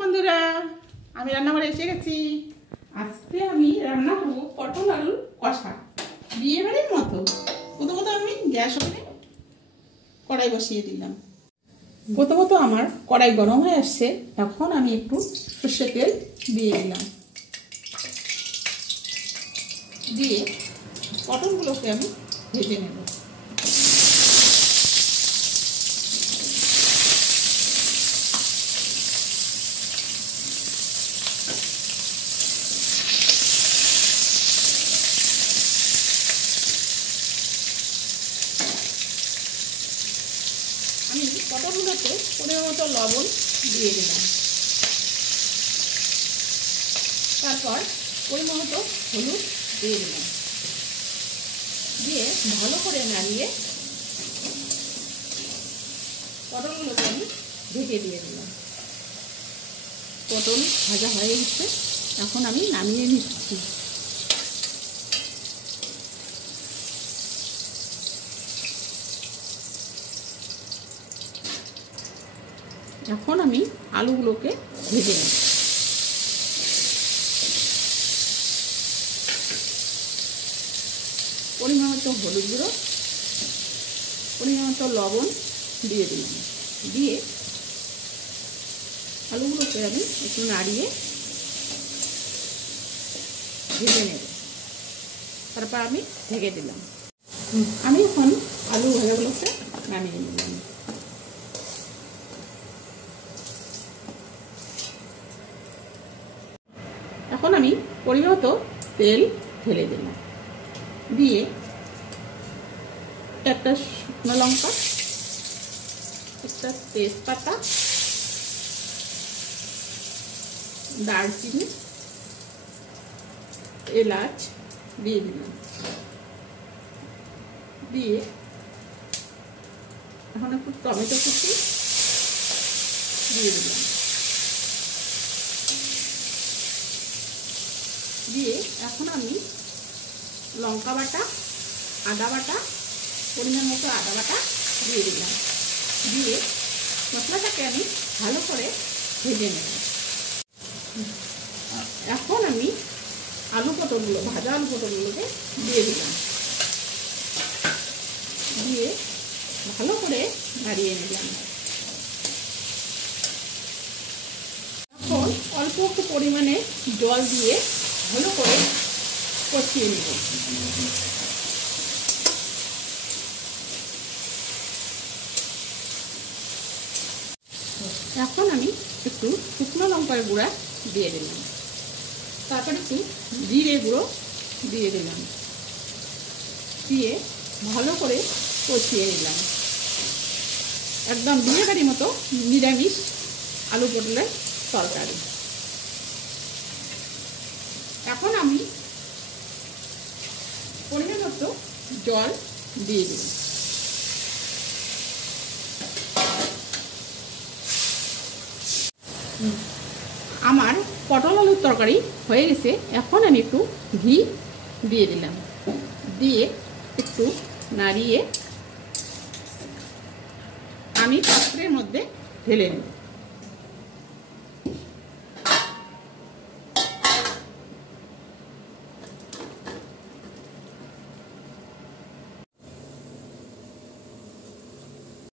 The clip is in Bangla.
বন্ধুরা, আমি রান্নাঘরে এসে গেছি। আজকে আমি রান্না করবো পটল আলুর কষা, বিয়ে বাড়ির মতো। প্রথমত আমি গ্যাস ওভেনে কড়াই বসিয়ে দিলাম। প্রথমত আমার কড়াই গরম হয়ে আসছে। এখন আমি একটু সর্ষের তেল দিয়ে দিলাম। দিয়ে পটলগুলোকে আমি ভেজে নেব। আমি পটলগুলোতে পরিমাণ মতো লবণ দিয়ে দিলাম। তারপর পরিমাণ মতো হলুদ দিয়ে দিলাম। দিয়ে ভালো করে নাড়িয়ে পটলগুলোকে আমি ঢেকে দিয়ে দিলাম। পটল ভাজা হয়ে গেছে, এখন আমি নামিয়ে নিচ্ছি। এখন আমি আলুগুলোকে ভেজে নেব। পরিমাণ মতো হলুদ গুঁড়ো, পরিমাণ মতো লবণ দিয়ে দিলাম। দিয়ে আলুগুলোকে আমি একটু নাড়িয়ে ভেজে নেব। তারপর আমি ঢেকে দিলাম। আমি এখন আলু ভাজাগুলোকে নামিয়ে নিলাম। এখন আমি পরিমাণ মতো তেল ঢেলে দিলাম। দিয়ে একটা শুকনো লঙ্কা, একটা তেজপাতা, দারচিনি, এলাচ দিয়ে দিলাম। দিয়ে এখন একটু টমেটো কুচি দিয়ে দিলাম। দিয়ে এখন আমি লঙ্কা বাটা, আদা বাটা, পরিমাণ মতো আদা বাটা দিয়ে দিলাম। দিয়ে মশলাটাকে আমি ভালো করে ভেজে নেব। এখন আমি ভাজা আলু পটলগুলোকে দিয়ে দিলাম। দিয়ে ভালো করে নাড়িয়ে নিলাম। এখন অল্প একটু পরিমাণে জল দিয়ে ভালো করে কষিয়ে নেব। এখন আমি একটু শুকনো লঙ্কার গুঁড়া দিয়ে দিলাম। তারপর একটু জিরে গুঁড়ো দিয়ে দিলাম। দিয়ে ভালো করে কষিয়ে নিলাম। একদম বিয়ে বাড়ির মতো নিরামিষ আলু পটলের তরকারি। এখন আমি পরিমাণ মতো জল দিয়ে দিলাম। আমার পটল আলুর তরকারি হয়ে গেছে। এখন আমি একটু ঘি দিয়ে দিলাম। দিয়ে একটু নাড়িয়ে আমি পাত্রের মধ্যে ঢেলে নেব।